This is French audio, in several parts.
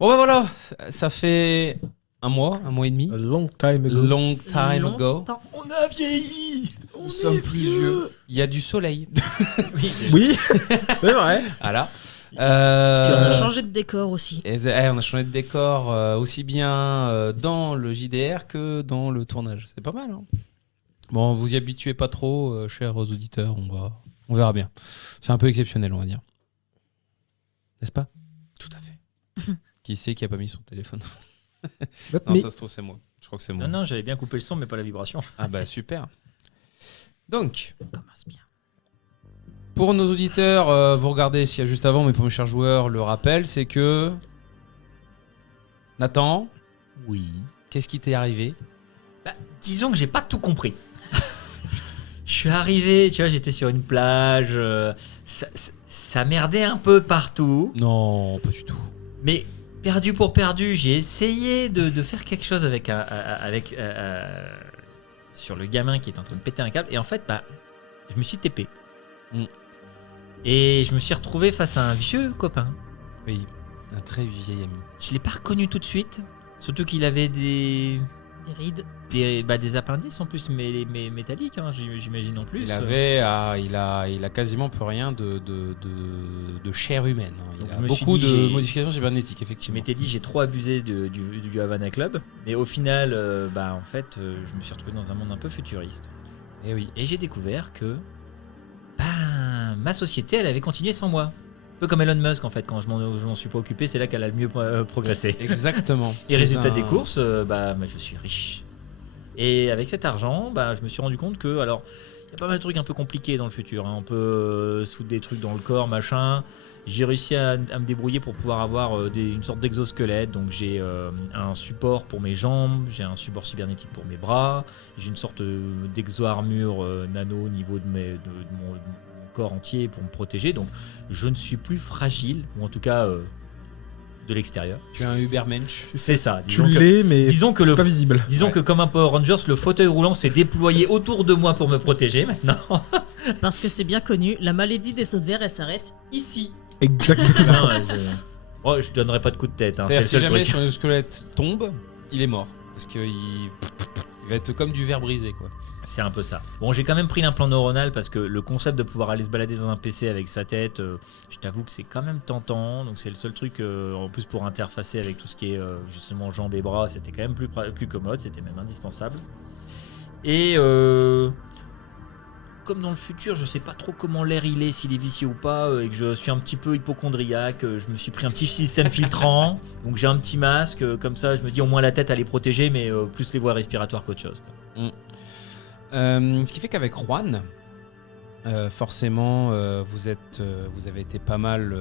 Bon bah voilà, ça fait un mois et demi. A long time ago. Long time ago. Longtemps. On a vieilli. Nous sommes plus vieux. Il y a du soleil. Oui, c'est vrai. Voilà. Et on a changé de décor aussi. On a changé de décor aussi bien dans le JDR que dans le tournage. C'est pas mal. Hein, bon, vous y habituez pas trop, chers auditeurs. On verra bien. C'est un peu exceptionnel, on va dire. N'est-ce pas? Tout à fait. Qui c'est qui a pas mis son téléphone? Not Non, me. ça se trouve, c'est moi. Je crois que c'est moi. Non, j'avais bien coupé le son, mais pas la vibration. Ah bah super. Donc, Ça commence bien. pour nos auditeurs, vous regardez s'il y a juste avant, mais pour mes chers joueurs, le rappel, c'est que... Nathan, Oui. qu'est-ce qui t'est arrivé? Bah, disons que j'ai pas tout compris. Je suis arrivé, tu vois, j'étais sur une plage, ça merdait un peu partout, Non, pas du tout. mais perdu pour perdu, j'ai essayé de faire quelque chose sur le gamin qui est en train de péter un câble, et en fait, bah, je me suis TP. Mm. Et je me suis retrouvé face à un vieux copain. Oui, un très vieil ami. Je l'ai pas reconnu tout de suite, surtout qu'il avait Des rides. des appendices en plus, mais métalliques, hein, j'imagine en plus. Il a quasiment plus rien de chair humaine. Hein. Donc Il je a me suis beaucoup dit, de j'ai- modifications cybernetiques, Je effectivement. m'étais dit j'ai trop abusé du Havana Club, mais au final, en fait, je me suis retrouvé dans un monde un peu futuriste. Eh oui. Et j'ai découvert que ma société, elle avait continué sans moi. Un peu comme Elon Musk, en fait, quand je m'en suis pas occupé, c'est là qu'elle a le mieux progressé. Exactement. Et résultat des courses. courses, je suis riche. Et avec cet argent, je me suis rendu compte que, alors, il y a pas mal de trucs un peu compliqués dans le futur. Hein. On peut se foutre des trucs dans le corps, machin. J'ai réussi à me débrouiller pour pouvoir avoir une sorte d'exosquelette. Donc j'ai un support pour mes jambes, j'ai un support cybernétique pour mes bras, j'ai une sorte d'exo-armure nano au niveau de mon corps entier pour me protéger. Donc je ne suis plus fragile, ou en tout cas de l'extérieur. Tu es un Ubermensch. C'est ça. Tu l'es, mais disons que c'est le- pas visible. Disons Ouais. que comme un Power Rangers, le fauteuil roulant s'est déployé autour de moi pour me protéger maintenant. Parce que c'est bien connu, la maladie des sauts de verre, elle s'arrête ici. Exactement. Je donnerai pas de coup de tête, hein, c'est C'est-à-dire le si seul jamais truc. son squelette tombe, il est mort. Parce qu'il va être comme du verre brisé, quoi. C'est un peu ça. Bon, j'ai quand même pris l'implant neuronal parce que le concept de pouvoir aller se balader dans un PC avec sa tête, je t'avoue que c'est quand même tentant. Donc c'est le seul truc, en plus pour interfacer avec tout ce qui est justement jambes et bras, c'était quand même plus commode, c'était même indispensable. Et comme dans le futur, je sais pas trop comment l'air il est, s'il est vicié ou pas, et que je suis un petit peu hypochondriaque, je me suis pris un petit système filtrant, donc j'ai un petit masque, comme ça je me dis au moins la tête elle est protégée, mais plus les voies respiratoires qu'autre chose. Quoi. Ce qui fait qu'avec Juan, forcément, vous avez été pas mal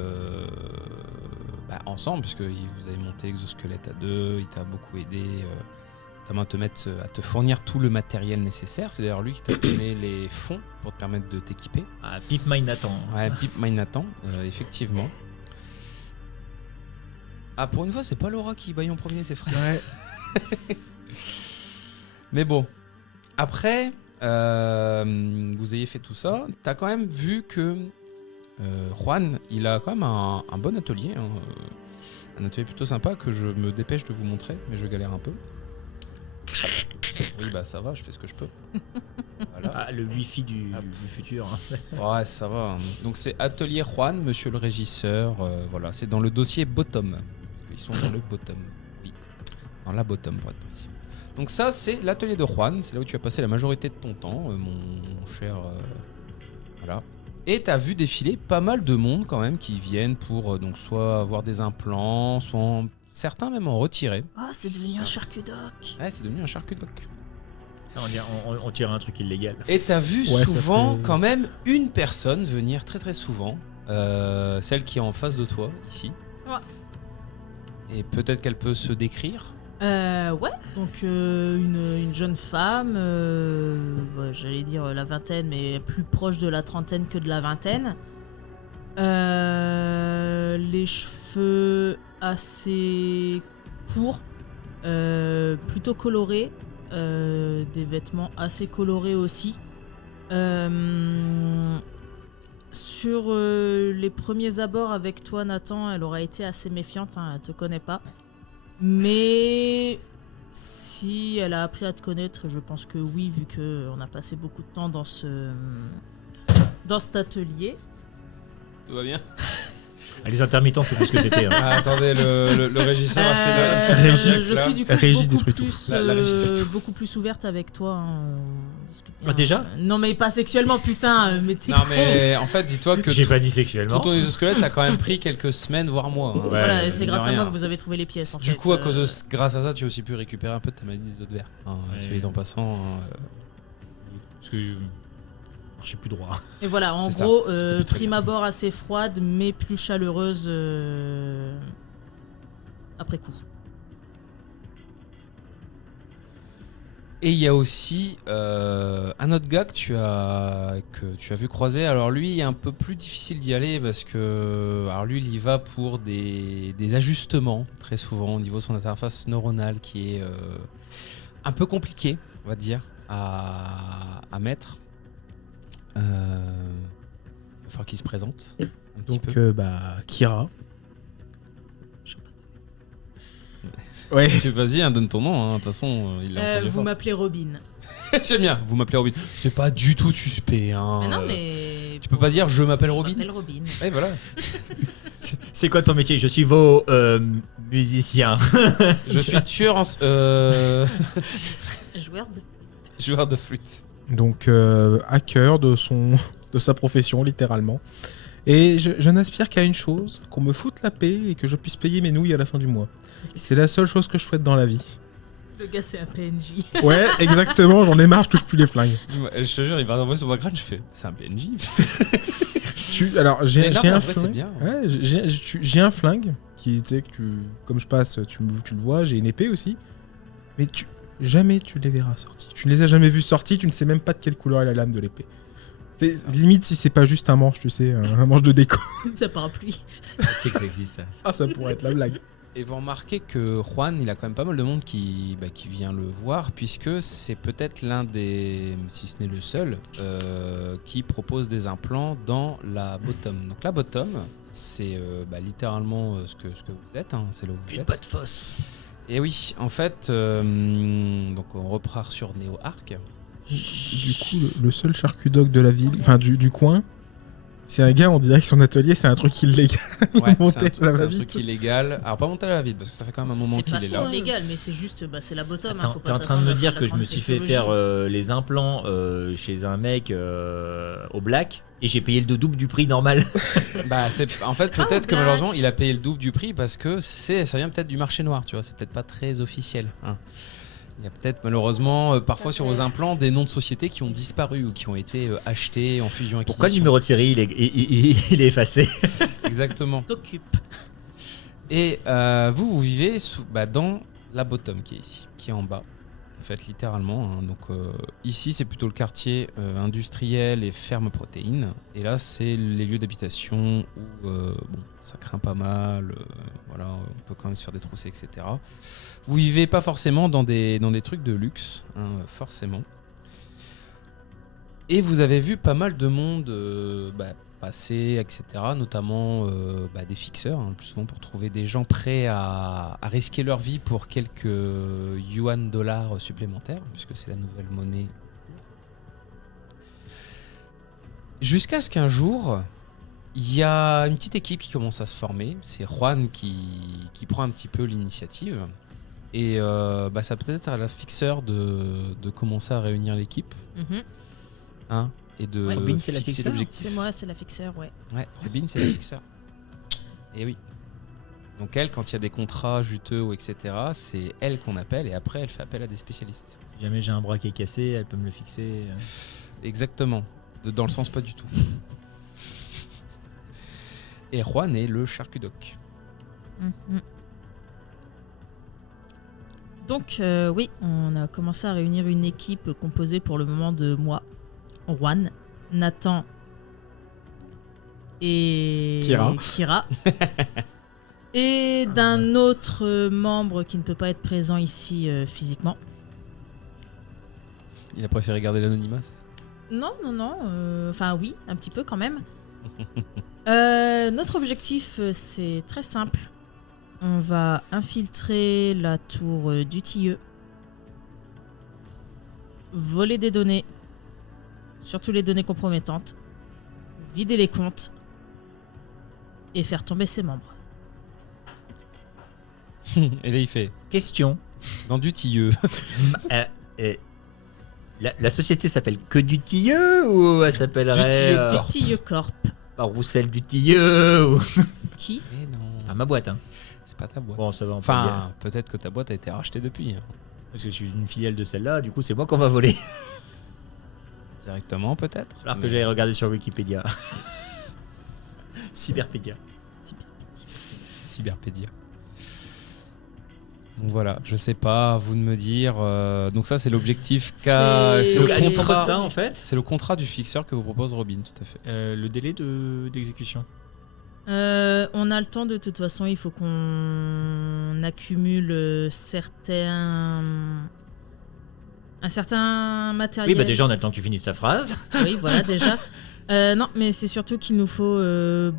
ensemble, puisque vous avez monté l'exosquelette à deux, il t'a beaucoup aidé, notamment à te fournir tout le matériel nécessaire. C'est d'ailleurs lui qui t'a donné les fonds pour te permettre de t'équiper. Ah, Pip My Nathan. Ouais, Pip My Nathan, effectivement. Ah, pour une fois, c'est pas Laura qui baille en premier, c'est Fred. Ouais. Mais bon, après, vous ayez fait tout ça, t'as quand même vu que Juan, il a quand même un bon atelier, hein, un atelier plutôt sympa que je me dépêche de vous montrer, mais je galère un peu. Oui, bah ça va, je fais ce que je peux. Voilà. Ah, le wifi du futur. Hein. Ouais, ça va. Donc c'est Atelier Juan, monsieur le régisseur. Voilà, c'est dans le dossier Bottom. Parce qu'ils sont dans le Bottom. Oui, dans la Bottom pour être précis. Donc ça, c'est l'atelier de Juan. C'est là où tu as passé la majorité de ton temps, mon cher... voilà. Et tu as vu défiler pas mal de monde quand même qui viennent pour donc soit avoir des implants, soit certains même en retirer. Oh, c'est devenu un charcudoc. Ouais, c'est devenu un charcutoc. On tire un truc illégal. Et t'as vu Ouais, ça souvent fait- quand même une personne venir très très souvent, celle qui est en face de toi ici. C'est moi. Et peut-être qu'elle peut se décrire. Ouais, donc une jeune femme, j'allais dire la vingtaine, mais plus proche de la trentaine que de la vingtaine. Les cheveux assez courts, plutôt colorés, des vêtements assez colorés aussi. sur les premiers abords avec toi, Nathan, elle aura été assez méfiante, hein, elle te connaît pas. Mais si elle a appris à te connaître, et je pense que oui, vu qu'on a passé beaucoup de temps dans cet atelier. Tout va bien? Ah, les intermittents, c'est plus ce que c'était. Hein. Ah, attendez, le régisseur a fait je suis du coup Régie beaucoup détruit tout. plus, La régie détruit beaucoup plus ouverte avec toi. Hein, on discute bien. Ah, déjà Non mais pas sexuellement, putain, mais t'es Non, mais en fait, dis-toi que J'ai tout pas dit sexuellement. ton exosquelette, ça a quand même pris quelques semaines, voire mois. hein. Ouais. Voilà, et c'est mine de grâce à rien. moi que vous avez trouvé les pièces. En Du fait. coup, grâce à ça, tu as aussi pu récupérer un peu de ta maladie des eaux de verre. Hein, Ouais. Celui en passant. Parce que je marchais plus droit. Et voilà, en C'est ça. gros, C'était plus très prime abord assez froide, mais plus chaleureuse après coup. Et il y a aussi un autre gars que tu as vu croiser. Alors lui, il est un peu plus difficile d'y aller parce que alors lui, il y va pour des ajustements très souvent au niveau de son interface neuronale qui est un peu compliqué, on va dire, à mettre. Il va falloir qu'il se présente un petit Donc, peu. Kira. Ouais. Vas-y, hein, donne ton nom. hein. De toute façon, il l'a entendu. Vous force. m'appelez Robin. J'aime bien. Vous m'appelez Robin. C'est pas du tout suspect. Hein. Mais non, mais. Tu peux pas dire je m'appelle Je Robin. m'appelle Robin. Ouais, voilà. C'est quoi ton métier? Je suis vos musiciens. Je suis tueur en Joueur de. flûte. Donc, hacker de sa profession, littéralement. Et je n'aspire qu'à une chose, qu'on me foute la paix et que je puisse payer mes nouilles à la fin du mois. C'est la seule chose que je souhaite dans la vie. Le gars, c'est un PNJ. Ouais, exactement, j'en ai marre, je touche plus les flingues. Je te jure, il va envoyer son background, je fais. C'est un PNJ. Alors, j'ai Mais non, un en vrai, c'est flingue. bien. Ouais, j'ai un flingue qui, tu sais, comme je passe, tu le vois, j'ai une épée aussi. Mais jamais tu les verras sortis. Tu ne les as jamais vus sortis, tu ne sais même pas de quelle couleur est la lame de l'épée. Limite si c'est pas juste un manche, tu sais, un manche de déco. Ça parapluie. Tu sais que ça existe, ça. Ah, ça pourrait être la blague. Et vous remarquez que Juan, il a quand même pas mal de monde qui vient le voir, puisque c'est peut-être l'un des, si ce n'est le seul, qui propose des implants dans la bottom. Donc la bottom, c'est littéralement ce que vous êtes, hein, c'est là où vous Une êtes. botte fausse. Et oui, en fait, donc on repart sur Neo Arc. Du coup, le seul charcutoc de la ville, enfin du coin, c'est un gars, on dirait que son atelier, c'est un truc illégal. Ouais, Monter c'est un la truc va-vite. illégal. Alors pas monter à la va-vite, parce que ça fait quand même un moment C'est qu'il pas est là. illégal, mais c'est juste, c'est la bottom. Attends, faut t'es pas en train de me s'attendre à dire la que je grande me suis fait technologie. faire les implants chez un mec au black et j'ai payé le double du prix normal. En fait, peut-être que blague. malheureusement, il a payé le double du prix parce que ça vient peut-être du marché noir, tu vois. C'est peut-être pas très officiel. Hein. Il y a peut-être malheureusement parfois sur vos implants des noms de sociétés qui ont disparu ou qui ont été achetés en fusion acquisition. Pourquoi le numéro de série il est effacé? Exactement. T'occupes. Et vous vivez dans la bottom qui est ici, qui est en bas. En fait, littéralement. Hein. Donc ici, c'est plutôt le quartier industriel et ferme protéines. Et là, c'est les lieux d'habitation où ça craint pas mal. Voilà, on peut quand même se faire détrousser, etc. Vous vivez pas forcément dans des trucs de luxe, hein, forcément. Et vous avez vu pas mal de monde passer, etc. Notamment des fixeurs, hein, le plus souvent pour trouver des gens prêts à risquer leur vie pour quelques yuan dollars supplémentaires, puisque c'est la nouvelle monnaie. Jusqu'à ce qu'un jour, il y a une petite équipe qui commence à se former. C'est Juan qui prend un petit peu l'initiative. Et ça peut-être à la fixeur de commencer à réunir l'équipe. Mhm. Hein, et de Ouais. Robin, c'est la fixer fixeur. l'objectif. C'est moi, c'est la fixeur, ouais. Ouais, Robin, c'est la fixeur. Et oui. Donc elle, quand il y a des contrats juteux ou etc., c'est elle qu'on appelle et après elle fait appel à des spécialistes. Si jamais j'ai un bras qui est cassé, elle peut me le fixer. Exactement. Dans le sens pas du tout. Et Juan est le charcutoc. Mhm. Donc, oui, on a commencé à réunir une équipe composée pour le moment de moi, Juan, Nathan et Kira. Et d'un autre membre qui ne peut pas être présent ici physiquement. Il a préféré garder l'anonymat. Non. Enfin, oui, un petit peu quand même. Notre objectif, c'est très simple. On va infiltrer la tour du Tilleux, voler des données, surtout les données compromettantes, vider les comptes et faire tomber ses membres. Et là, il fait Question. dans du tilleux. La société s'appelle que du Tilleux ou elle s'appellerait Du Du Tilleux Corp. pas Roussel du Tilleux ou... Qui Eh non, C'est pas ma boîte, hein. c'est pas ta boîte. Bon, ça va, on peut le dire. Enfin, peut-être que ta boîte a été rachetée depuis. Hein. Parce que je suis une filiale de celle-là, du coup, c'est moi qu'on va voler. Directement, peut-être. Alors que Mais- j'avais regardé sur Wikipédia. Cyberpédia. Cyberpédia. Donc voilà, je sais pas, à vous de me dire. Donc ça, c'est l'objectif qu'a. C'est- C'est Donc, le elle elle contrat. propose ça, en fait. C'est le contrat du fixeur que vous propose Robin, tout à fait. Le délai d'exécution. On a le temps de toute façon, il faut qu'on accumule un certain matériel. Oui, bah déjà, on a le temps que tu finisses ta phrase. Oui, voilà, déjà. Non, mais c'est surtout qu'il nous faut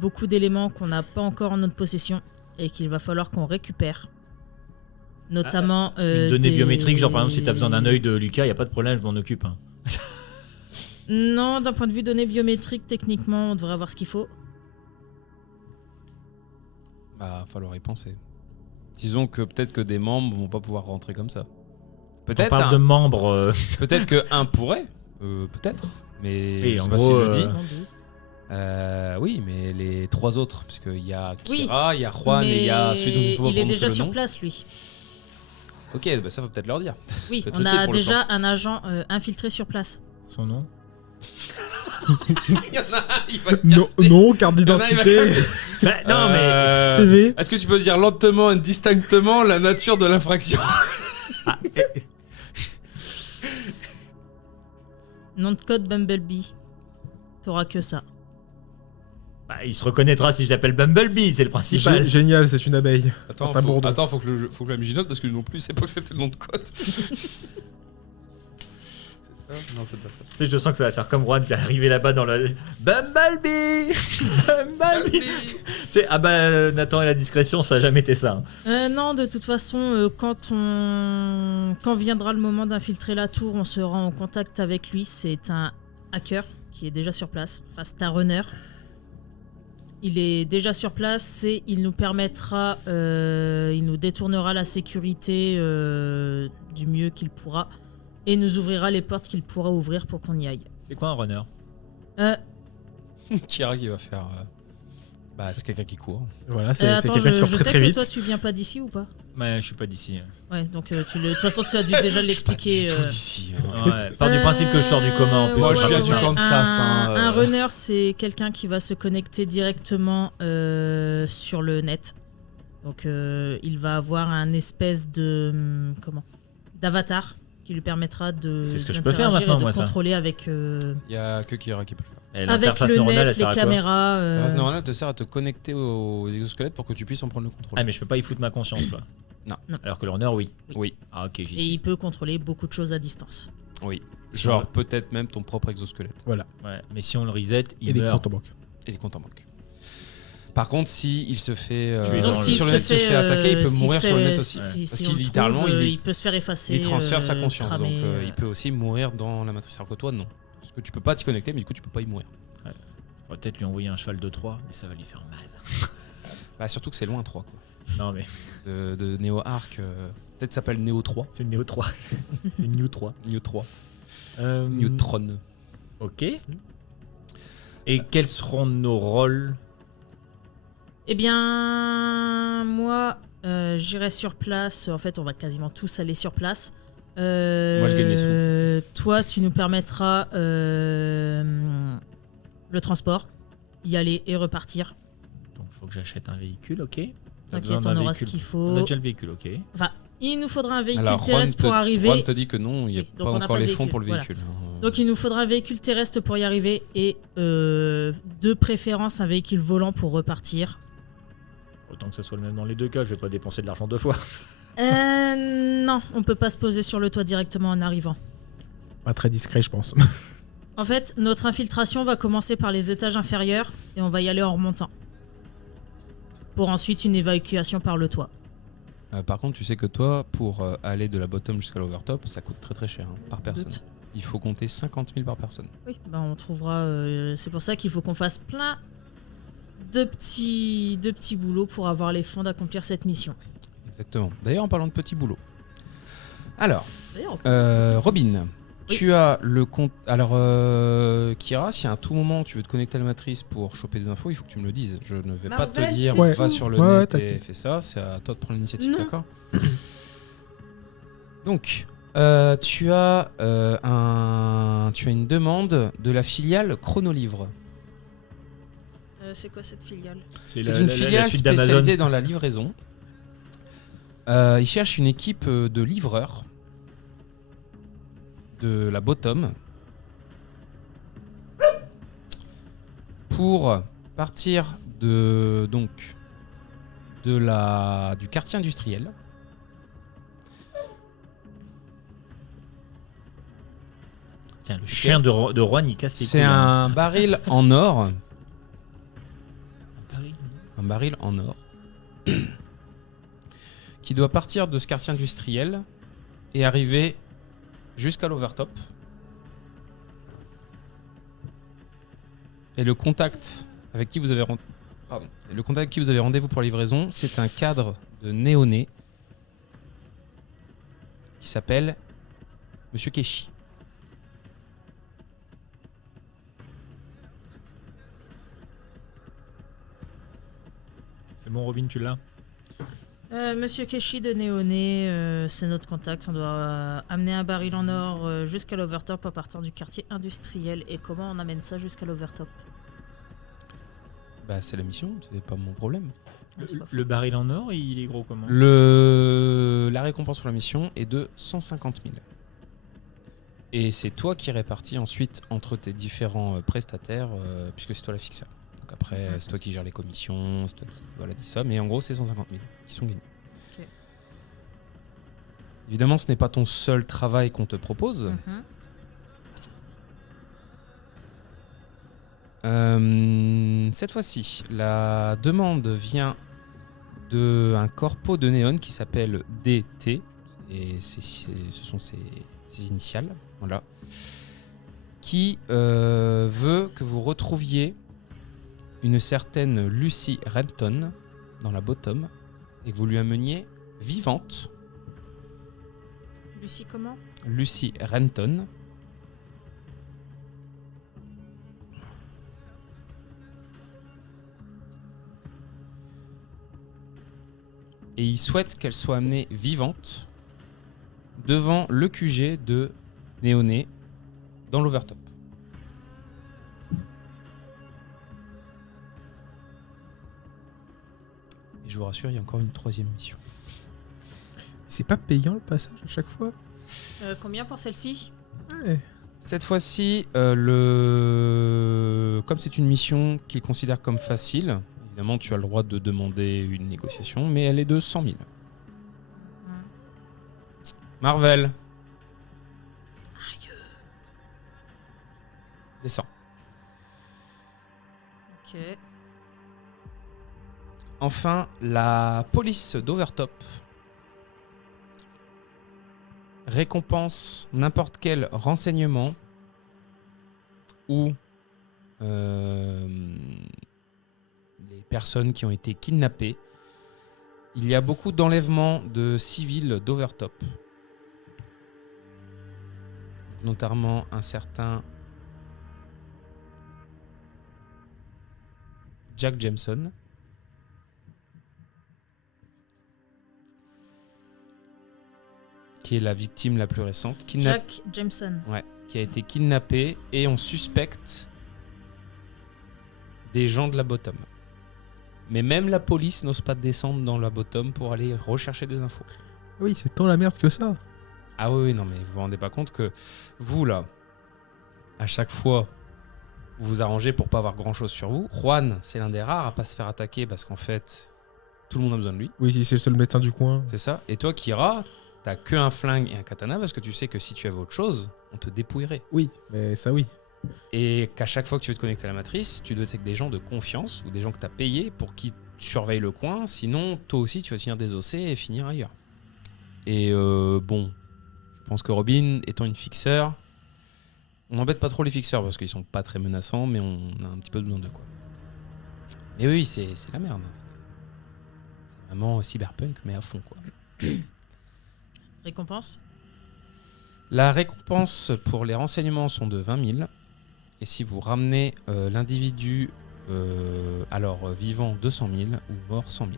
beaucoup d'éléments qu'on n'a pas encore en notre possession et qu'il va falloir qu'on récupère. Notamment. Une donnée des- biométrique, genre par exemple, si t'as besoin d'un œil de Lucas, y a pas de problème, je m'en occupe. Hein. Non, d'un point de vue données biométriques, techniquement, on devrait avoir ce qu'il faut. Bah, falloir y penser. Disons que peut-être que des membres vont pas pouvoir rentrer comme ça. On Peut-être parle de membres. peut-être que un pourrait, peut-être. Mais Oui, je en sais pas gros, s'il le dit. Demandez. Oui, mais les trois autres, puisqu'il y a Oui, Kira, il y a Juan et il y a celui dont il faut il est prononcer déjà le sur nom. place, lui. Ok, bah ça faut peut-être leur dire. Oui, peut être on utile a pour le déjà un agent infiltré sur place. Son nom. Il y en a un, il va Non, capter. non, carte Il y en a, il va d'identité, capter. Bah, non, mais. CV. Est-ce que tu peux dire lentement et distinctement la nature de l'infraction? Nom de code Bumblebee. T'auras que ça. Bah, il se reconnaîtra si je l'appelle Bumblebee, c'est le principal. Génial, c'est une abeille. Attends, C'est un bourdon. faut que la note parce que non plus, c'est pas que c'était le nom de code. C'est ça? Non, c'est pas ça. Tu sais, je sens que ça va faire comme Juan qui est arrivé là-bas dans le. Bumblebee Bumblebee Tu sais, ah bah, Nathan et la discrétion, ça a jamais été ça. Hein. Non, de toute façon, quand viendra le moment d'infiltrer la tour, on sera en contact avec lui. C'est un hacker qui est déjà sur place. Enfin, c'est un runner. Il est déjà sur place et il nous permettra, il nous détournera la sécurité du mieux qu'il pourra et nous ouvrira les portes qu'il pourra ouvrir pour qu'on y aille. C'est quoi un runner? Kira qui va faire. Bah, c'est quelqu'un qui court. Voilà, c'est Attends, quelqu'un qui je court très sais très que vite. toi tu viens pas d'ici ou pas? Ouais, je suis pas d'ici. Ouais, donc de toute façon tu as dû déjà l'expliquer. Pas du tout d'ici. Ouais, part du principe que je sors du commun en plus. Moi, c'est je pas viens du possible. Kansas, hein, Un runner, c'est quelqu'un qui va se connecter directement sur le net. Donc, il va avoir un espèce de d'avatar qui lui permettra de C'est ce que je peux faire d'interagir maintenant, et de moi, ça. contrôler avec Il y a que Kira qui peut le faire. Et avec l'interface le neuronale, elle net, sert les à quoi? caméras. La neuronale te sert à te connecter aux exosquelettes pour que tu puisses en prendre le contrôle. Ah, mais je peux pas y foutre ma conscience, quoi. Non. Alors que le runner, oui. Oui, Ah, ok, j'y Et suis. il peut contrôler beaucoup de choses à distance. oui. Genre peut-être même ton propre exosquelette Ouais, mais si on le reset, Et il des meurt. comptes en banque. et les comptes en banque. Par contre, si il se fait Disons que si s'il sur le net se fait attaquer, il peut mourir sur le net aussi. Parce on qu'il le littéralement, trouve, il il peut se faire effacer. il transfère sa conscience, cramer, donc il peut aussi mourir dans la matrice. Alors que toi, non. Parce que tu peux pas t'y connecter, mais du coup, tu peux pas y mourir. On va peut-être lui envoyer un cheval de 3, mais ça va lui faire mal. Bah, surtout que c'est loin 3, quoi. Non, mais De Neo Arc, peut-être ça s'appelle Neo 3. c'est Neo 3. C'est New 3. Neo 3. Neutron. Ok. Et quels seront nos rôles? Eh bien, moi, j'irai sur place. En fait, on va quasiment tous aller sur place. Moi, je gagne les Toi, tu nous permettras le transport, y aller et repartir. Donc, faut que j'achète un véhicule, ok. T'as T'inquiète, besoin on d'un aura ce véhicule. qu'il On a faut. déjà le véhicule, ok. Il nous faudra un véhicule Alors, terrestre pour arriver. Juan te dit que non, il n'y a Oui, donc pas on n'a encore pas de les fonds véhicule, pour le voilà. véhicule. hein. Donc il nous faudra un véhicule terrestre pour y arriver et de préférence un véhicule volant pour repartir. Autant que ça soit le même dans les deux cas, je vais pas dépenser de l'argent deux fois. Non, on peut pas se poser sur le toit directement en arrivant. Pas très discret, je pense. En fait, notre infiltration va commencer par les étages inférieurs et on va y aller en remontant. Pour ensuite une évacuation par le toit. Par contre, tu sais que toi, pour aller de la bottom jusqu'à l'overtop, ça coûte très très cher par personne. Doute. Il faut compter 50 000 par personne. Oui, ben on trouvera. C'est pour ça qu'il faut qu'on fasse plein de petits boulots pour avoir les fonds d'accomplir cette mission. Exactement. D'ailleurs, en parlant de petits boulots. Alors, D'ailleurs, Robin, Oui. tu as le compte. Alors, Kira, si à tout moment tu veux te connecter à la matrice pour choper des infos, il faut que tu me le dises. Je ne vais pas te Marvel, dire c'est va fou. sur le Ouais, net et t'inquiète. fais ça. C'est à toi de prendre l'initiative, Non. d'accord? Donc, tu as une demande de la filiale Chronolivre. c'est quoi cette filiale? C'est une filiale suite d'Amazon. spécialisée dans la livraison. Ils cherchent une équipe de livreurs de la bottom pour partir du quartier industriel. Tiens, le chien de Juan, il casse les couilles. C'est un baril en or. hein. Un baril en or. Qui doit partir de ce quartier industriel et arriver jusqu'à l'overtop. Et le contact avec qui vous avez rendez-vous pour la livraison, c'est un cadre de néoné qui s'appelle Monsieur Keshi. C'est bon, Robin, tu l'as? Monsieur Keshi de Néoné, c'est notre contact. On doit amener un baril en or jusqu'à l'overtop à partir du quartier industriel. Et comment on amène ça jusqu'à l'overtop? Bah, c'est la mission, c'est pas mon problème. C'est pas faux. Le baril en or, il est gros comment? La récompense pour la mission est de 150 000. Et c'est toi qui répartis ensuite entre tes différents prestataires, puisque c'est toi la fixeur. Donc après, c'est toi qui gères les commissions, c'est toi qui dis ça. Mais en gros, c'est 150 000 qui sont gagnés. Ok. Évidemment, ce n'est pas ton seul travail qu'on te propose. Cette fois-ci, la demande vient d'un corpo de Néon qui s'appelle DT, et ce sont ses initiales, voilà, qui veut que vous retrouviez une certaine Lucy Renton dans la bottom et que vous lui ameniez vivante. Lucie, comment? Lucy Renton. Et il souhaite qu'elle soit amenée vivante devant le QG de Néoné dans l'overtop. Et je vous rassure, il y a encore une troisième mission. C'est pas payant le passage à chaque fois? Combien pour celle-ci? Ouais. Cette fois-ci, comme c'est une mission qu'il considère comme facile, évidemment tu as le droit de demander une négociation, mais elle est de 100 000. Marvel. Descends. Ok. Enfin, la police d'Overtop récompense n'importe quel renseignement ou les personnes qui ont été kidnappées. Il y a beaucoup d'enlèvements de civils d'Overtop, notamment un certain Jack Jameson. Qui est la victime la plus récente. Jack Jameson. Ouais, qui a été kidnappé et on suspecte des gens de la bottom. Mais même la police n'ose pas descendre dans la bottom pour aller rechercher des infos. Oui, c'est tant la merde que ça. Ah oui, non mais vous vous rendez pas compte que vous là, à chaque fois, vous vous arrangez pour pas avoir grand chose sur vous. Juan, c'est l'un des rares à pas se faire attaquer parce qu'en fait, tout le monde a besoin de lui. Oui, c'est le seul médecin du coin. C'est ça. Et toi, Kira, t'as que un flingue et un katana parce que tu sais que si tu avais autre chose, on te dépouillerait. Oui, mais ça oui. Et qu'à chaque fois que tu veux te connecter à la matrice, tu dois être avec des gens de confiance ou des gens que tu as payés pour qu'ils surveillent le coin. Sinon, toi aussi, tu vas finir désossé et finir ailleurs. Et bon, je pense que Robin, étant une fixeur, on n'embête pas trop les fixeurs parce qu'ils sont pas très menaçants, mais on a un petit peu besoin d'eux, quoi. Et oui, c'est la merde. C'est vraiment cyberpunk, mais à fond, quoi. Récompense? La récompense pour les renseignements sont de 20 000. Et si vous ramenez l'individu, vivant 200 000 ou mort 100 000.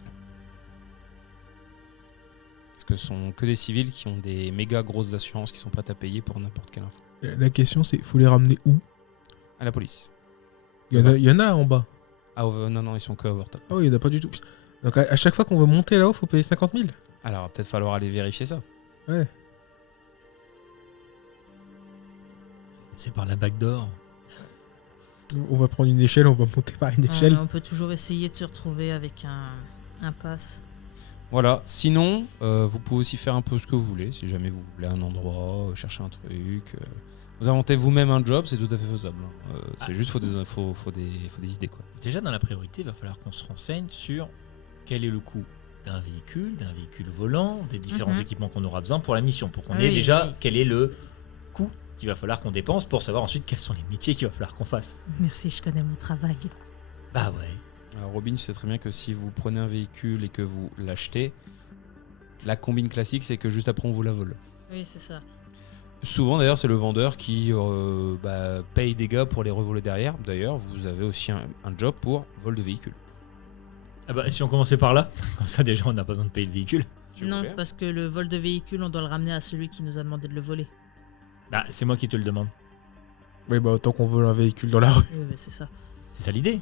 Parce que ce sont que des civils qui ont des méga grosses assurances qui sont prêtes à payer pour n'importe quelle info. La question, c'est faut les ramener où? À la police. Il y en a en bas. Ah non, ils sont que overtop. Ah oui, il n'y en a pas du tout. Donc à chaque fois qu'on veut monter là-haut, faut payer 50 000. Alors, peut-être falloir aller vérifier ça. Ouais. C'est par la backdoor. On va prendre une échelle, on va monter par une échelle. On peut toujours essayer de se retrouver avec un pass. Voilà. Sinon, vous pouvez aussi faire un peu ce que vous voulez. Si jamais vous voulez un endroit, chercher un truc. Vous inventez vous-même un job, c'est tout à fait faisable. C'est juste faut des idées, quoi. Déjà, dans la priorité, il va falloir qu'on se renseigne sur quel est le coût d'un véhicule volant, des différents équipements qu'on aura besoin pour la mission, pour qu'on ait déjà quel est le coût qu'il va falloir qu'on dépense pour savoir ensuite quels sont les métiers qu'il va falloir qu'on fasse. Merci, je connais mon travail. Bah ouais. Alors Robin, tu sais très bien que si vous prenez un véhicule et que vous l'achetez, la combine classique, c'est que juste après, on vous la vole. Oui, c'est ça. Souvent, d'ailleurs, c'est le vendeur qui paye des gars pour les revoler derrière. D'ailleurs, vous avez aussi un job pour vol de véhicule. Ah bah si on commençait par là, comme ça déjà on n'a pas besoin de payer le véhicule. Non, parce que le vol de véhicule, on doit le ramener à celui qui nous a demandé de le voler. Bah c'est moi qui te le demande. Oui, bah autant qu'on vole un véhicule dans la rue. Oui, c'est ça. C'est ça l'idée.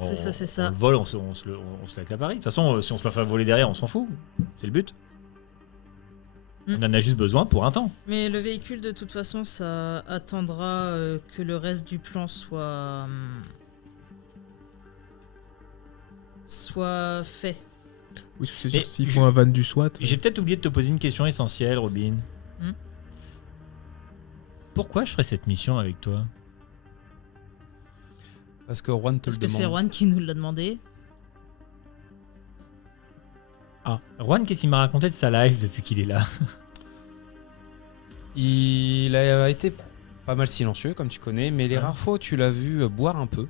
C'est ça. On le vole, on se l'accapare. De toute façon, si on se fait voler derrière, on s'en fout. C'est le but. On en a juste besoin pour un temps. Mais le véhicule, de toute façon, ça attendra que le reste du plan soit fait. Oui, c'est sûr, Mais s'ils font un van du SWAT. J'ai peut-être oublié de te poser une question essentielle, Robin. Pourquoi je ferais cette mission avec toi? Parce que Juan te Parce le que demande. c'est Juan qui nous l'a demandé. Juan, qu'est-ce qu'il m'a raconté de sa life depuis qu'il est là? Il a été pas mal silencieux, comme tu connais, mais les rares fois où tu l'as vu boire un peu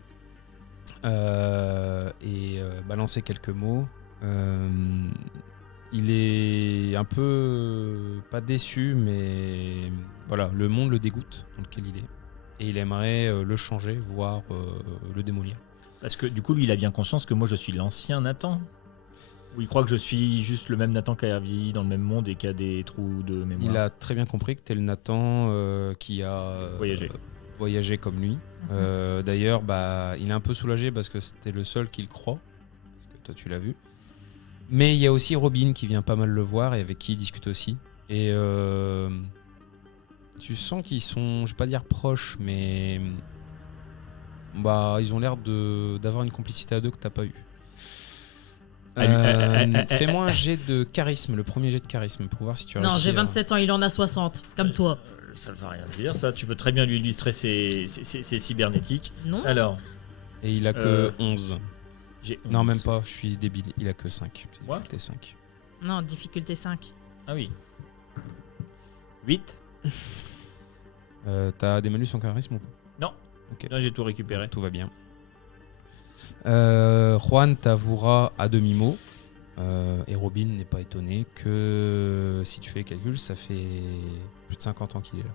et balancer quelques mots, il est un peu pas déçu, mais voilà, le monde le dégoûte dans lequel il est. Et il aimerait le changer, voire le démolir. Parce que du coup, lui, il a bien conscience que moi, je suis l'ancien Nathan. Ou il croit que je suis juste le même Nathan qui a vieilli dans le même monde et qui a des trous de mémoire. Il a très bien compris que t'es le Nathan qui a voyagé comme lui. D'ailleurs, il est un peu soulagé parce que c'était le seul qui le croit. Parce que toi, tu l'as vu. Mais il y a aussi Robin qui vient pas mal le voir et avec qui il discute aussi. Et tu sens qu'ils sont, je vais pas dire proches, mais ils ont l'air d'avoir une complicité à deux que t'as pas eu. Fais-moi un jet de charisme, le premier jet de charisme pour voir si tu as Non, réussi j'ai à- 27 ans, il en a 60, comme toi. Ça ne veut rien dire, ça. Tu peux très bien lui illustrer ses cybernétiques. Non. Alors, Et il a que 11. j'ai Non, 11. même pas, je suis débile. Il a que 5. Moi Difficulté 5. Non, difficulté 5. Ah oui. 8. T'as des malus en charisme ou pas? Non. Ok. Là, j'ai tout récupéré. Tout va bien. Juan t'avouera à demi-mot, et Robin n'est pas étonné que si tu fais les calculs, ça fait plus de 50 ans qu'il est là.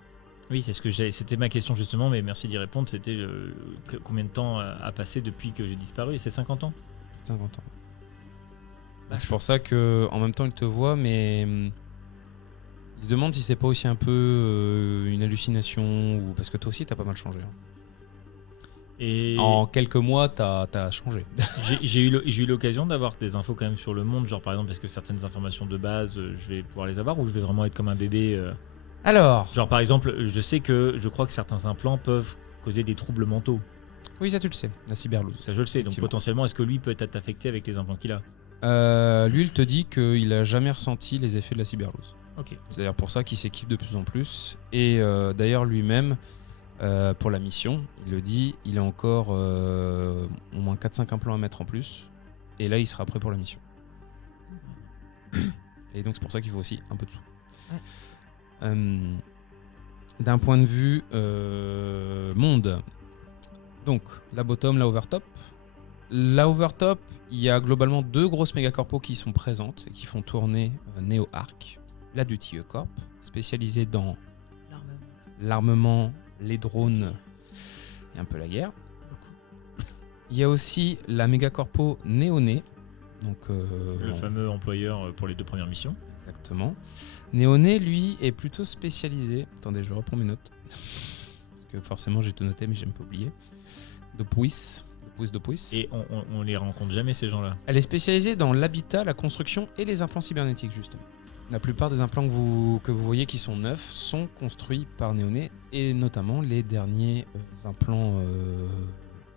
Oui, c'est ce que c'était ma question justement, mais merci d'y répondre. C'était combien de temps a passé depuis que j'ai disparu? Et c'est 50 ans? Plus de 50 ans. Donc c'est pour ça que en même temps il te voit, mais il se demande si c'est pas aussi un peu une hallucination, ou parce que toi aussi t'as pas mal changé. Hein. Et En quelques mois, t'as changé. j'ai eu l'occasion d'avoir des infos quand même sur le monde, genre par exemple, est-ce que certaines informations de base, je vais pouvoir les avoir ou je vais vraiment être comme un bébé Alors, Genre par exemple, je crois que certains implants peuvent causer des troubles mentaux. oui, ça tu le sais, la cyberloose. Ça je le sais, donc Effectivement. potentiellement est-ce que lui peut être affecté avec les implants qu'il a? Lui, il te dit qu'il a jamais ressenti les effets de la cyberloose. Ok. C'est d'ailleurs pour ça qu'il s'équipe de plus en plus. Et d'ailleurs, lui-même, pour la mission. Il le dit, il a encore au moins 4-5 implants à mettre en plus. Et là, il sera prêt pour la mission. Et donc, c'est pour ça qu'il faut aussi un peu de sous. Ouais. D'un point de vue monde, donc la bottom, la overtop. La overtop, il y a globalement 2 grosses mégacorpos qui sont présentes et qui font tourner Neo Arc. La Duty Corp, spécialisée dans l'armement, les drones et un peu la guerre. Il y a aussi la mégacorpo Néoné. Donc, Le fameux employeur pour les 2 premières missions. Exactement. Néoné, lui, est plutôt spécialisé. Attendez, je reprends mes notes. Parce que forcément, j'ai tout noté, mais j'aime pas oublier. Depuis. Et on les rencontre jamais, ces gens-là. Elle est spécialisée dans l'habitat, la construction et les implants cybernétiques, justement. La plupart des implants que vous voyez qui sont neufs sont construits par Néoné, et notamment les derniers implants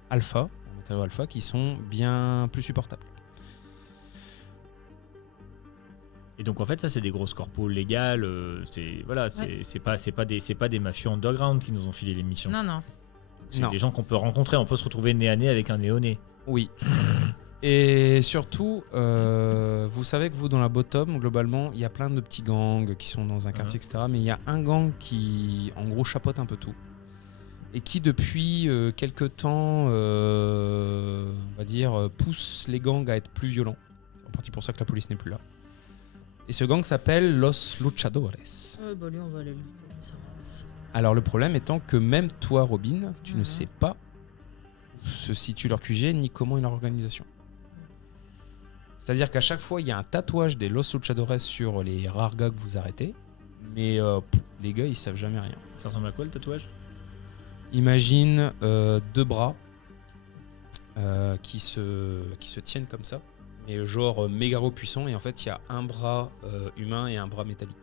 alpha, en matériaux alpha, qui sont bien plus supportables. Et donc en fait, ça c'est des grosses corpos légales. C'est pas des mafieux underground qui nous ont filé les missions. Non. C'est Non. des gens qu'on peut rencontrer. On peut se retrouver nez à nez avec un néoné. Oui. Et surtout, vous savez que vous, dans la bottom, globalement, il y a plein de petits gangs qui sont dans un quartier, etc. Mais il y a un gang qui, en gros, chapeaute un peu tout. Et qui, depuis quelques temps, on va dire, pousse les gangs à être plus violents. C'est en partie pour ça que la police n'est plus là. Et ce gang s'appelle Los Luchadores. Lui, on va aller lutter, mais ça va. Alors, le problème étant que même toi, Robin, tu ne sais pas où se situe leur QG ni comment est leur organisation. C'est-à-dire qu'à chaque fois, il y a un tatouage des Los Luchadores sur les rares gars que vous arrêtez. Mais les gars, ils savent jamais rien. Ça ressemble à quoi le tatouage? Imagine 2 bras qui se tiennent comme ça. Mais genre méga puissant. Et en fait, il y a un bras humain et un bras métallique.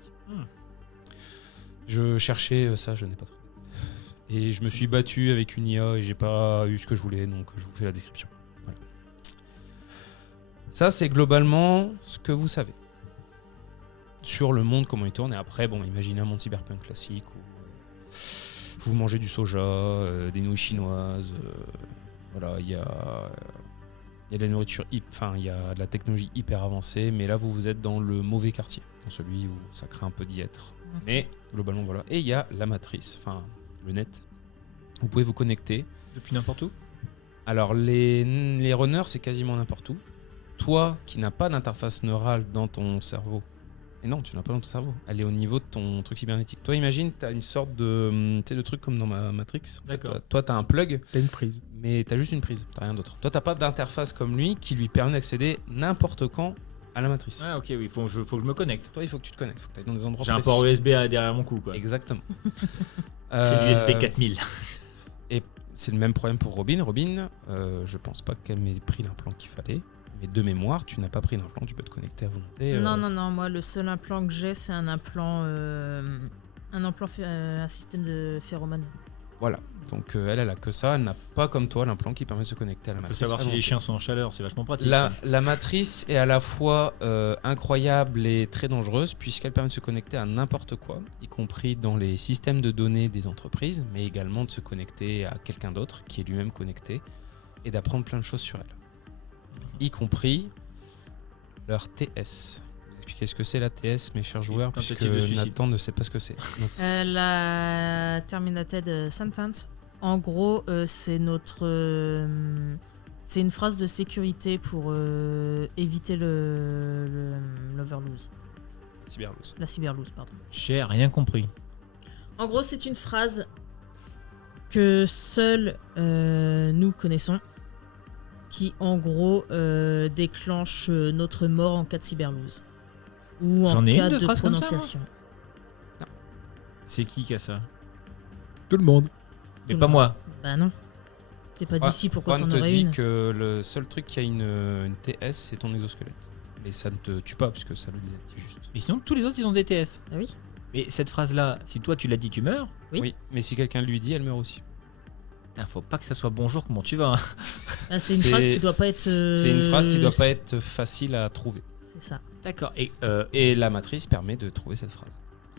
Je cherchais ça, je n'ai pas trouvé. Et je me suis battu avec une IA et j'ai pas eu ce que je voulais. Donc, je vous fais la description. Voilà. Ça, c'est globalement ce que vous savez sur le monde, comment il tourne. Et après, bon, imaginez un monde cyberpunk classique où vous mangez du soja, des nouilles chinoises. Voilà, il y a de la nourriture, il y a de la technologie hyper avancée. Mais là, vous êtes dans le mauvais quartier, dans celui où ça craint un peu d'y être. Mais globalement, voilà. Et il y a la matrice, enfin le net. Vous pouvez vous connecter. Depuis n'importe où? Alors, les runners, c'est quasiment n'importe où. Toi, qui n'as pas d'interface neurale dans ton cerveau, et non, tu n'as pas dans ton cerveau, elle est au niveau de ton truc cybernétique. Toi, imagine, tu as une sorte de truc comme dans ma Matrix. D'accord. Toi, tu as un plug, T'as une prise. mais tu as juste une prise, tu rien d'autre. Toi, tu n'as pas d'interface comme lui qui lui permet d'accéder n'importe quand à la matrice. Ah ok, oui, faut que je me connecte. Toi, il faut que tu te connectes, il faut que tu ailles dans des endroits J'ai un précis. port USB derrière mon cou, quoi. Exactement. C'est l'USB 4000. C'est le même problème pour Robin. Robin, je pense pas qu'elle m'ait pris l'implant qu'il fallait. Mais de mémoire, tu n'as pas pris l'implant, tu peux te connecter à volonté. Non, moi le seul implant que j'ai, c'est un système de phéromone. Voilà. Donc elle a que ça. Elle n'a pas comme toi l'implant qui permet de se connecter à la On peut matrice. savoir à si les volonté. chiens sont en chaleur, c'est vachement pratique. ça. La matrice est à la fois incroyable et très dangereuse puisqu'elle permet de se connecter à n'importe quoi, y compris dans les systèmes de données des entreprises, mais également de se connecter à quelqu'un d'autre qui est lui-même connecté et d'apprendre plein de choses sur elle. Y compris leur TS. Vous expliquez ce que c'est la TS, mes chers joueurs, puisque Tentative de suicide. Nathan ne sait pas ce que c'est. Non, La Terminated Sentence, en gros, c'est c'est une phrase de sécurité pour éviter l'overlose. Cyberlose. La cyberlose, pardon. J'ai rien compris. En gros, c'est une phrase que seuls nous connaissons, qui en gros déclenche notre mort en cas de cyberlose ou en J'en ai cas une de de phrase comme ça, prononciation. C'est qui a ça? Tout le monde. Mais Tout pas le moi. Bah non. T'es pas d'ici, pourquoi Juan t'en te aurais dit une? que le seul truc qui a une TS, c'est ton exosquelette. Mais ça ne te tue pas, puisque ça le désactive juste. Mais sinon, tous les autres, ils ont des TS. Ah oui. Mais cette phrase-là, si toi tu l'as dit, tu meurs. Oui. Mais si quelqu'un lui dit, elle meurt aussi. Putain, faut pas que ça soit bonjour, comment tu vas, hein. Ah, c'est une phrase qui doit pas être. C'est une phrase qui doit pas être facile à trouver. C'est ça. D'accord. Et la matrice permet de trouver cette phrase.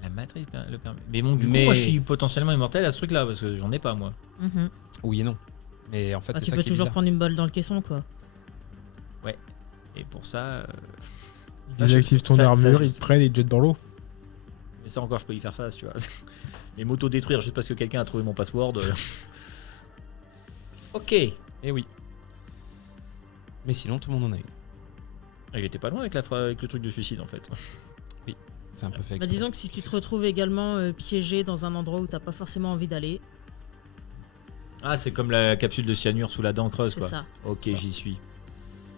La matrice le permet. Mais bon, du coup, Mais- moi, je suis potentiellement immortel à ce truc-là, parce que j'en ai pas, moi. Mhm. Oui et non. Mais en fait, Bah, c'est tu ça peux qui est toujours bizarre. prendre une balle dans le caisson, quoi. Et pour ça... Ils ça, je- désactivent ton ça, armure, je- ils te prennent et ils te jettent dans l'eau. Mais ça encore, je peux y faire face, tu vois. Mais m'auto-détruire juste parce que quelqu'un a trouvé mon password... Ok. Eh oui. Mais sinon, tout le monde en a eu. Ah, j'étais pas loin avec, avec le truc de suicide, en fait. C'est un peu fait Bah, exprès. disons que si tu te retrouves également piégé dans un endroit où t'as pas forcément envie d'aller, Ah, c'est comme la capsule de cyanure sous la dent creuse, c'est quoi. ça. Ok, Ça. j'y suis.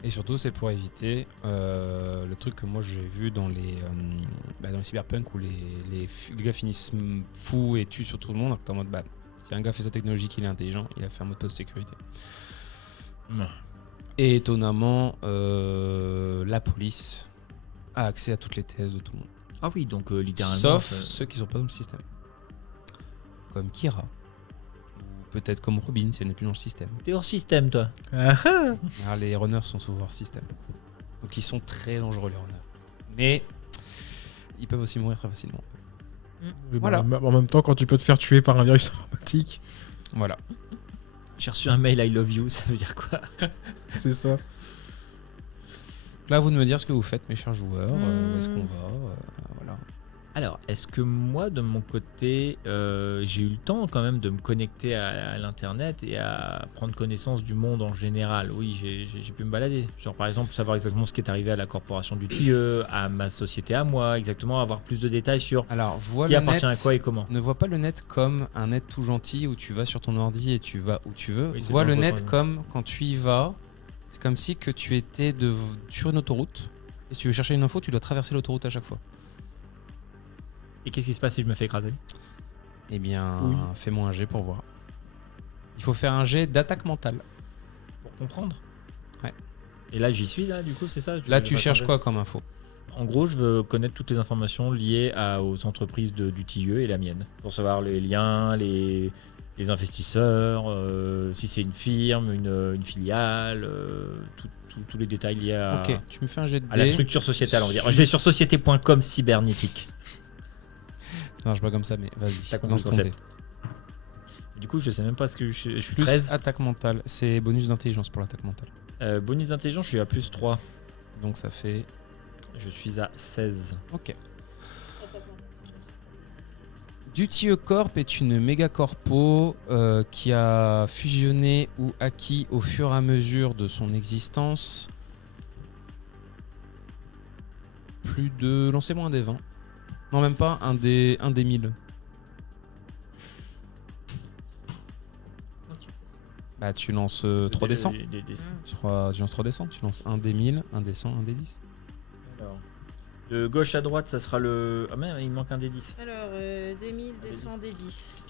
Et surtout, c'est pour éviter le truc que moi j'ai vu dans les cyberpunk où les gars finissent fous et tuent sur tout le monde. Donc t'es en mode, si un gars fait sa technologie qu'il est intelligent, il a fait un mode post-sécurité. Ouais. Et étonnamment, la police a accès à toutes les TS de tout le monde. Ah oui, donc littéralement... Sauf ça- ceux qui sont pas dans le système. Comme Kira. Ou peut-être comme Robin si elle n'est plus dans le système. T'es hors système, toi. Ah ah. Alors, les runners sont souvent hors système. Donc ils sont très dangereux les runners. Mais ils peuvent aussi mourir très facilement. Oui, Voilà. bah, en même temps, quand tu peux te faire tuer par un virus informatique, Voilà. J'ai reçu un mail I love you, ça veut dire quoi? c'est ça. Là, à vous de me dire ce que vous faites, mes chers joueurs. Où est-ce qu'on Hmm. va voilà. Alors, est-ce que moi, de mon côté, j'ai eu le temps quand même de me connecter à l'internet et à prendre connaissance du monde en général? Oui, j'ai pu me balader. Genre, par exemple, savoir exactement ce qui est arrivé à la corporation du TIE, à ma société à moi, exactement, avoir plus de détails sur Alors, vois qui le appartient net. à quoi et comment. Ne vois pas le net comme un net tout gentil où tu vas sur ton ordi et tu vas où tu veux. Oui, c'est Vois le dangereux, net quand même. comme quand tu y vas. C'est comme si que tu étais sur une autoroute. Et si tu veux chercher une info, tu dois traverser l'autoroute à chaque fois. Et qu'est-ce qui se passe si je me fais écraser? Eh bien, Oui. fais-moi un jet pour voir. Il faut faire un jet d'attaque mentale. Pour comprendre. Ouais. Et là, j'y suis, là, du coup, c'est ça? Là, Je tu vais cherches pas quoi comme info? En gros, je veux connaître toutes les informations liées aux entreprises du TIE et la mienne. Pour savoir les liens, les investisseurs, si c'est une firme, une filiale, tous les détails liés à, Ok, tu me fais un jet de à la dés. structure sociétale, on va dire. Je vais sur société.com cybernétique. Ça marche pas comme ça, mais vas-y. T'as compris lance le ton concept. dé. Du coup, je sais même pas ce que je suis Plus 13. attaque mentale. C'est bonus d'intelligence pour l'attaque mentale. Bonus d'intelligence, je suis à plus 3. Donc ça fait. Je suis à 16. Ok. Duty Corp est une méga corpo qui a fusionné ou acquis au fur et à mesure de son existence plus de. Lancez-moi un des 20. Non, même pas un des 1000. Bah, tu lances 3 des 100. Tu lances 3 des 100. Tu lances un des 1000, un des 100, un des 10. Alors, de gauche à droite, ça sera le. Ah merde, il me manque un des 10. Alors, des 1000, des 100, des 10.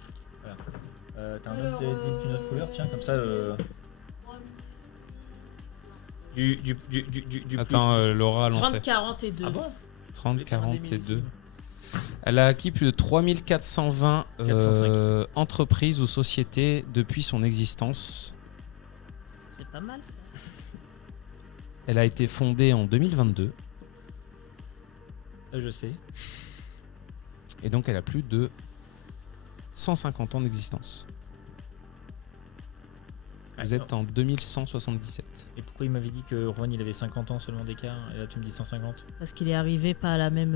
T'as un Alors, autre des 10 d'une autre couleur, tiens, comme ça. Du plus- Attends, Laura a lancé. 30, 40 et 2. Ah bon 30, J'ai fait un des 40 et 1000 2. aussi. Elle a acquis plus de 3420 405. entreprises ou sociétés depuis son existence. C'est pas mal ça. Elle a été fondée en 2022 Ça, je sais. et donc elle a plus de 150 ans d'existence. Vous êtes en 2177. Et pourquoi il m'avait dit que Juan il avait 50 ans seulement d'écart et là tu me dis 150? Parce qu'il est arrivé pas à la même.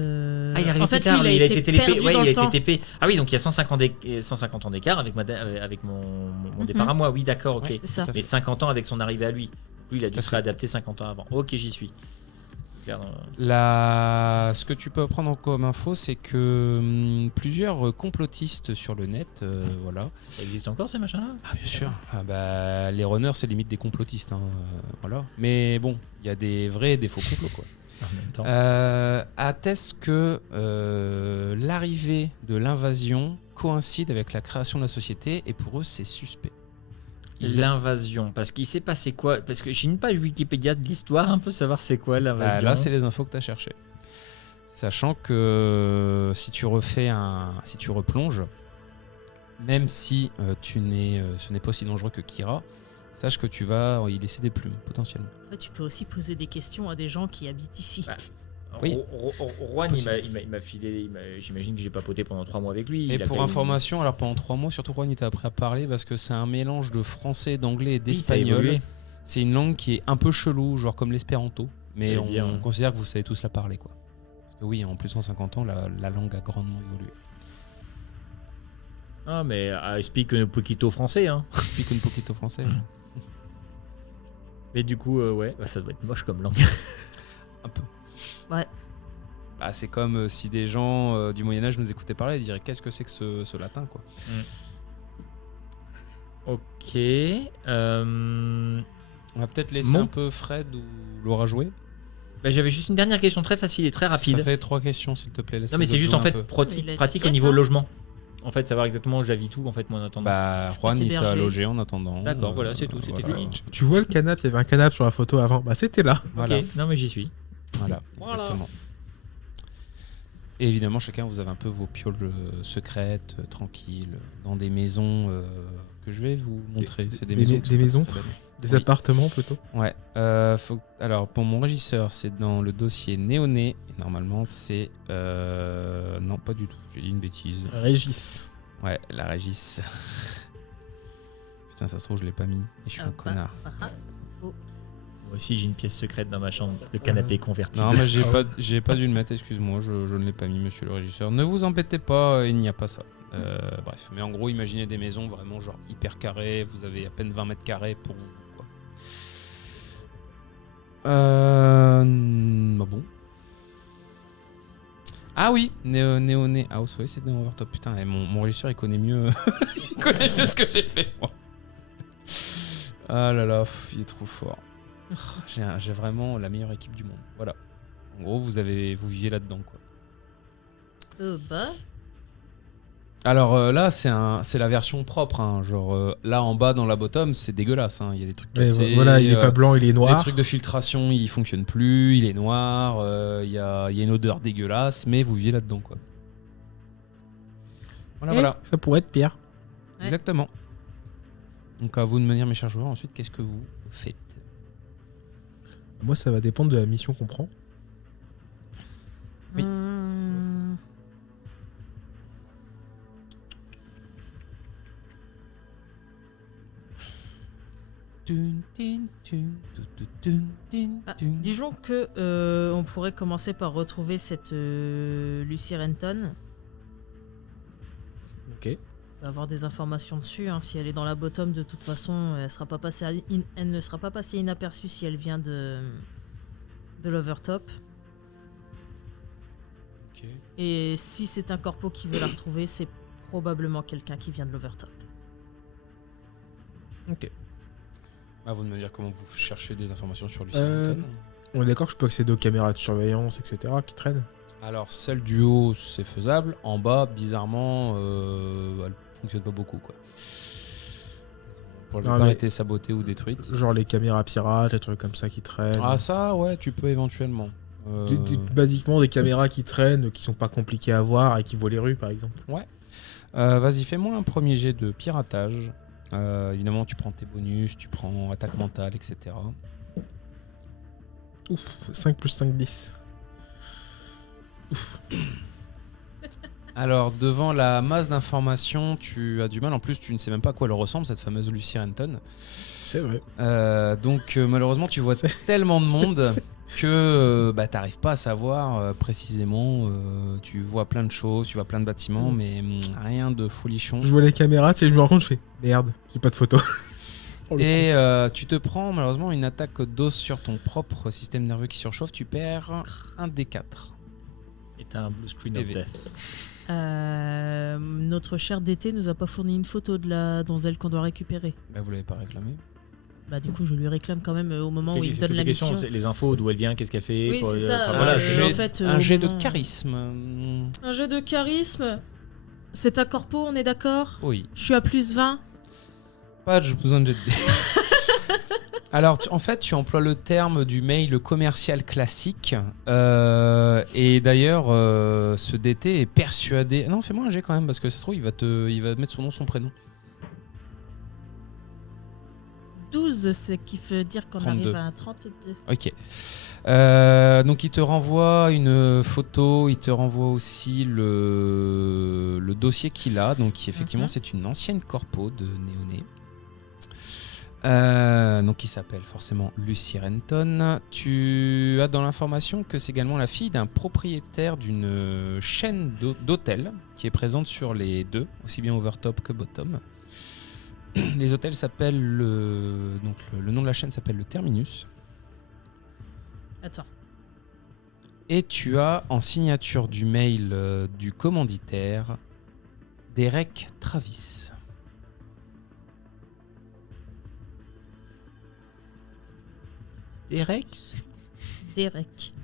Ah, il est arrivé en fait, plus tard, lui, lui, il a été perdu TP. Ouais, dans il a le été temps. TP. Ah oui, donc il y a 150 ans d'écart avec mon départ à moi. Oui, d'accord, ok. Ouais, C'est ça. tout à Mais fait. 50 ans avec son arrivée à lui. Lui, il a Tout dû à se fait. réadapter 50 ans avant. Ok, j'y suis. Clair, Ce que tu peux prendre comme info, c'est que plusieurs complotistes sur le net, voilà. Ça existe encore ces machins-là? Ah, bien sûr. Ah bah, les runners, c'est limite des complotistes, hein, voilà. Mais bon, il y a des vrais et des faux complots, quoi. En même temps. Atteste que l'arrivée de l'invasion coïncide avec la création de la société et pour eux c'est suspect. L'invasion, parce qu'il s'est passé quoi? Parce que j'ai une page Wikipédia de l'histoire, un peu savoir c'est quoi l'invasion. Bah, là c'est les infos que tu as cherchées. Sachant que si tu replonges, même si ce n'est pas aussi dangereux que Kira, sache que tu vas y laisser des plumes potentiellement. Après, tu peux aussi poser des questions à des gens qui habitent ici. Bah, Oui. Juan, C'est il m'a filé. J'imagine que j'ai papoté pendant 3 mois avec lui. Et Il a pour quand même- information, alors pendant 3 mois, surtout Juan, il était après à parler parce que c'est un mélange de français, d'anglais et Oui, ça a d'espagnol. évolué. C'est une langue qui est un peu chelou, genre comme l'espéranto, mais J'allais dire. on considère que vous savez tous la parler, quoi. Parce que oui, en plus de 150 ans, la langue a grandement évolué. Ah, mais I speak un poquito français, hein. Speak un poquito français. Mais du coup, ouais, bah, ça doit être moche comme langue. Un peu. Ouais. Bah, c'est comme si des gens du Moyen-Âge nous écoutaient parler, ils diraient qu'est-ce que c'est que ce latin, quoi. Ok. On va peut-être laisser Mon- un peu Fred ou Laura jouer. Bah, j'avais juste une dernière question très facile et très rapide. Ça fait 3 questions, s'il te plaît. laisse Non, mais les c'est autres juste jouer en un fait peu. pratique, Il a été pratique au quatre, niveau hein. logement. En fait, savoir exactement où j'habite tout en fait, moi en attendant. Bah, Je peux Juan, il t'a t'héberger. logé en attendant. D'accord, voilà, c'est tout, c'était fini. Tu vois le canapé, il y avait un canapé sur la photo avant. Bah, c'était là. Voilà. Ok, non mais j'y suis. Voilà, Voilà. exactement. Et évidemment, chacun, vous avez un peu vos pioles secrètes, tranquilles, dans des maisons que je vais vous montrer. C'est des des maisons. mais- qui des sont pas maisons très belles. Des Oui. appartements plutôt. Ouais. Alors, pour mon régisseur, c'est dans le dossier Néoné. Et normalement, c'est. Non, pas du tout. J'ai dit une bêtise. Régis. Ouais, la Régis. Putain, ça se trouve, je l'ai pas mis. Et je suis un connard. Faux. Moi aussi j'ai une pièce secrète dans ma chambre, le canapé convertible. Non, mais j'ai pas dû le mettre, excuse-moi, je ne l'ai pas mis, monsieur le régisseur. Ne vous embêtez pas, il n'y a pas ça. Bref, mais en gros, imaginez des maisons vraiment genre hyper carrées, vous avez à peine 20 mètres carrés pour vous, quoi. Bah bon. Ah oui, Néoné House, oui, c'est Néo Overtop. Putain, et mon régisseur, il connaît mieux, il connaît mieux ce que j'ai fait, moi. Ah là là, il est trop fort. J'ai vraiment la meilleure équipe du monde. Voilà. En gros, vous viviez là-dedans, quoi. Bah. Alors là, c'est la version propre. Hein. Genre là en bas dans la bottom, c'est dégueulasse. Hein. Il y a des trucs cassés. Voilà, il est pas blanc, il est Les noir. trucs de filtration, ils fonctionnent plus. Il est noir. Il y a une odeur dégueulasse, mais vous vivez là-dedans, quoi. Voilà, voilà. Ça pourrait être pire. Ouais. Exactement. Donc à vous de me dire, mes chers joueurs, ensuite, qu'est-ce que vous faites? Moi, ça va dépendre de la mission qu'on prend. Oui. Disons que on pourrait commencer par retrouver cette Lucy Renton. Ok. On va avoir des informations dessus. Hein. Si elle est dans la bottom, de toute façon, elle ne sera pas passée inaperçue si elle vient de l'Overtop. Ok. Et si c'est un corpo qui veut la retrouver, c'est probablement quelqu'un qui vient de l'Overtop. Ok. À vous de me dire comment vous cherchez des informations sur Lucy Euh, Renton. On est d'accord que je peux accéder aux caméras de surveillance, etc. qui traînent. Alors, celle du haut, c'est faisable. En bas, bizarrement, elle fonctionne pas beaucoup, quoi. Pour Ah, pas mais- été sabotée ou détruite. Genre les caméras pirates, les trucs comme ça qui traînent. Ah, ça, ouais, tu peux éventuellement. Basiquement des caméras qui traînent, qui sont pas compliquées à voir et qui voient les rues par exemple. Vas-y, fais-moi un premier jet de piratage. Évidemment, tu prends tes bonus, tu prends attaque mentale, etc. Ouf, 5 plus 5, 10. Alors, devant la masse d'informations, tu as du mal. En plus, tu ne sais même pas à quoi elle ressemble, cette fameuse Lucy Renton. C'est vrai. Donc, malheureusement, tu vois C'est- tellement de monde que t'arrives pas à savoir précisément. Tu vois plein de choses, tu vois plein de bâtiments, mais rien de folichon. Je vois les caméras, tu sais, je me rends compte, je fais merde, j'ai pas de photo. Oh, le Et tu te prends malheureusement une attaque d'os sur ton propre système nerveux qui surchauffe. Tu perds un D4. Et t'as un blue screen of EV. death. Notre cher DT nous a pas fourni une photo de la donzelle qu'on doit récupérer. Bah, vous l'avez pas réclamé. Bah du coup je lui réclame quand même au moment où il me C'est donne toutes la les questions, mission. c'est les infos, d'où elle vient, qu'est-ce qu'elle fait. Oui, c'est ça, enfin, voilà, un c'est- jeu- jet- en fait, un au jet de moment- charisme. Un jeu de charisme. C'est un corpo, on est d'accord? Oui. Je suis à plus 20. Pas besoin de jet de dés. Alors, en fait, tu emploies le terme du mail commercial classique. Et d'ailleurs, ce DT est persuadé. Non, fais-moi un jet quand même, parce que ça se trouve, il va te mettre son nom, son prénom. 12. 12, c'est qui veut dire qu'on 32. arrive à un 32. Ok. Donc il te renvoie une photo, il te renvoie aussi le dossier qu'il a. Donc qui, effectivement, c'est une ancienne corpo de Néoné. Donc qui s'appelle forcément Lucy Renton. Tu as dans l'information que c'est également la fille d'un propriétaire d'une chaîne d'hôtels qui est présente sur les deux, aussi bien Overtop que Bottom. Les hôtels s'appellent donc le nom de la chaîne s'appelle le Terminus. Attends. Et tu as en signature du mail du commanditaire Derek Travis. Derek Derek.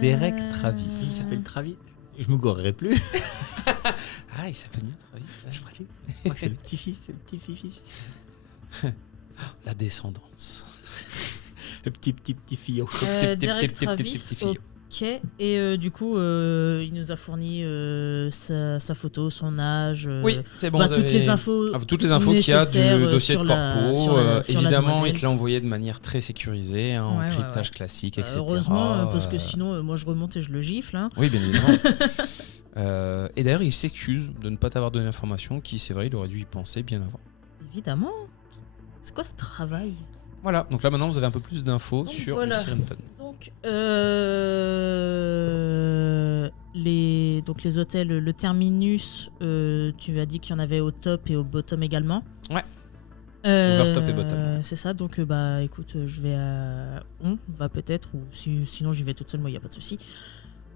Derek Travis. Il s'appelle Travis. Je me gourrerai plus. Ah, il s'appelle bien Travis. Je crois que c'est le petit-fils. La descendance. Le petit fillot. Derek Travis, ok. Et du coup, il nous a fourni sa photo, son âge, Oui, c'est bon. toutes les infos. Toutes les infos qu'il y a nécessaires, du dossier de sur la- corpo. sur la Évidemment, il demoiselle. te l'a envoyé de manière très sécurisée, en Ouais, ouais, cryptage ouais. classique, etc. Heureusement, parce que sinon, moi je remonte et je le gifle. Hein. Oui, bien évidemment. Et d'ailleurs, il s'excuse de ne pas t'avoir donné l'information, qui, c'est vrai, il aurait dû y penser bien avant. Évidemment. C'est quoi ce travail? Voilà, donc là maintenant vous avez un peu plus d'infos Donc sur voilà. Lucy Renton. Donc, les hôtels, le Terminus, tu as dit qu'il y en avait au top et au bottom également. Ouais. Overtop et bottom. C'est ça, donc bah écoute, je vais on va peut-être, ou sinon j'y vais toute seule, moi il n'y a pas de souci.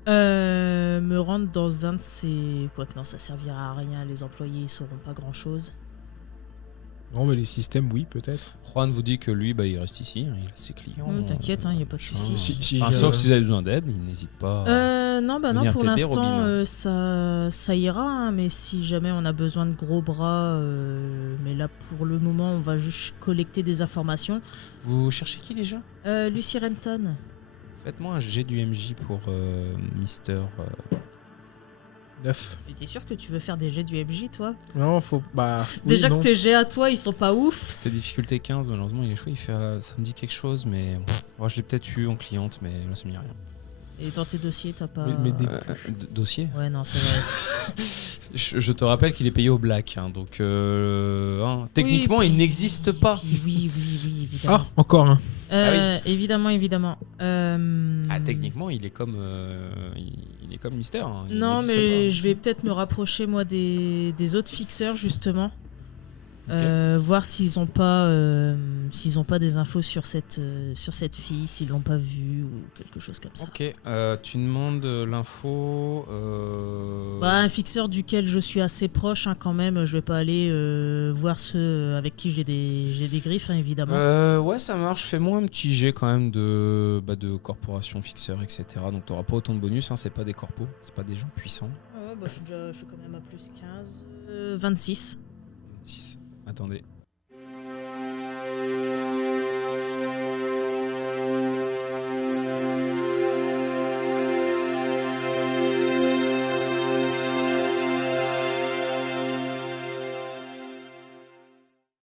Me rendre dans un de ces... Quoique non, ça servira à rien, les employés ils sauront pas grand chose. Non, mais les systèmes, oui, peut-être. Juan vous dit que lui, bah, il reste ici, hein, il a ses clients. T'inquiète, il n'y a pas de souci. Sauf si vous avez besoin d'aide, il n'hésite pas. Non, bah non, venir pour t'aider, l'instant, Robin. ça ira, hein, mais si jamais on a besoin de gros bras, mais là pour le moment, on va juste collecter des informations. Vous cherchez qui déjà? Lucy Renton. Faites-moi un jet du MJ pour Mister. 9. Et t'es sûr que tu veux faire des jets du MJ, toi? Non, faut. Bah. oui, Déjà non. que tes jets à toi, ils sont pas ouf. C'était difficulté 15, malheureusement il est chaud, il fait, ça me dit quelque chose, mais moi je l'ai peut-être eu en cliente, mais là ça me dit rien. Et dans tes dossiers, t'as pas... Mais des- Dossier Ouais, non, c'est vrai. je te rappelle qu'il est payé au black, hein, donc techniquement il n'existe pas. Oui, évidemment. Ah, encore un. Évidemment. Techniquement il est comme il est comme Mister. Hein, il Non, n'existe mais pas. je vais peut-être me rapprocher, moi, des autres fixeurs, justement. Voir s'ils ont pas des infos sur cette fille, s'ils l'ont pas vue ou quelque chose comme ça. Ok, tu demandes l'info. Bah, un fixeur duquel je suis assez proche, hein, quand même. Je vais pas aller voir ceux avec qui j'ai des griffes, hein, évidemment. Ouais, ça marche. Fais-moi un petit jet quand même de corporation, fixeur, etc. Donc t'auras pas autant de bonus, hein, c'est pas des corpos, c'est pas des gens puissants. Ouais, bah, je suis quand même à plus 15. 26. 26. Attendez,